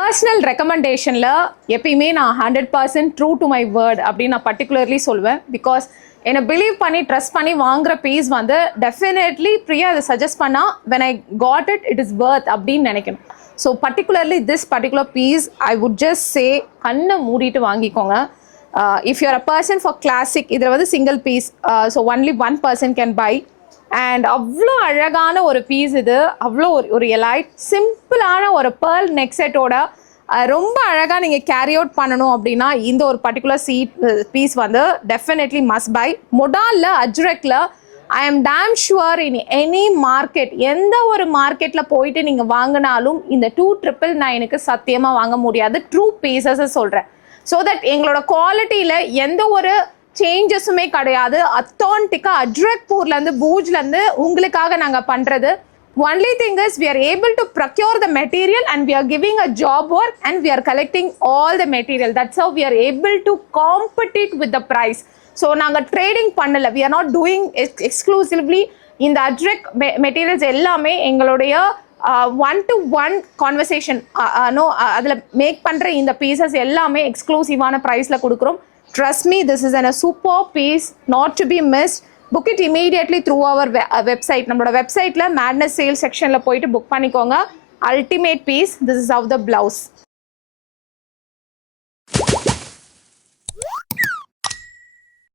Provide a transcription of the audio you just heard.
Personal ரெக்கமெண்டேஷனில் எப்பயுமே நான் 100% true to my word அப்படின்னு நான் பர்டிகுலர்லி சொல்லுவேன். பிகாஸ் என்னை பிலீவ் பண்ணி ட்ரஸ்ட் பண்ணி வாங்குற பீஸ் வந்து டெஃபினெட்லி பிரியா அதை சஜஸ்ட் பண்ணால் when I got it is worth அப்படின்னு நினைக்கணும். So particularly this particular piece I would just say கண்ணை மூடிட்டு வாங்கிக்கோங்க. If you're a person for classic, இதில் வந்து single piece, so only one person can buy. And அவ்வளோ அழகான ஒரு பீஸ் இது, அவ்வளோ ஒரு எலைட் சிம்பிளான ஒரு பேர்ல் நெக் செட்டோட ரொம்ப அழகாக நீங்கள் கேரி அவுட் பண்ணணும் அப்படின்னா இந்த ஒரு பர்டிகுலர் பீஸ் வந்து டெஃபினெட்லி மஸ்ட் பை. மொடாலில் அஜ்ரக்கில் ஐ ஆம் dam sure in any market, எந்த ஒரு மார்க்கெட்டில் போயிட்டு நீங்கள் வாங்கினாலும் இந்த 2999 சத்தியமாக வாங்க முடியாது. ட்ரூ பீசஸை சொல்கிறேன். ஸோ தட் எங்களோட குவாலிட்டியில் எந்த ஒரு சேஞ்சஸுமே கிடையாது. அத்தான்டிக்காக அஜ்ரக்பூர்லேருந்து பூஜ்லேருந்து உங்களுக்காக நாங்கள் பண்ணுறது. Only thing is we are able to procure the material and we are giving a job work and we are collecting all the material. That's how we are able to compete with the price. So நாங்கள் trading பண்ணலை. we are not doing exclusively இந்த Ajrakh materials எல்லாமே எங்களுடைய one-to-one conversation அதில் make பண்ணுற இந்த pieces எல்லாமே எக்ஸ்க்ளூசிவான ப்ரைஸில் கொடுக்குறோம். Trust me, this is a super piece, not to be missed. Book it immediately through our website. நம்மளோட வெப்சைட்டில் மேட்னஸ் சேல் செக்ஷனில் போயிட்டு புக் பண்ணிக்கோங்க. Ultimate piece. This is how the blouse.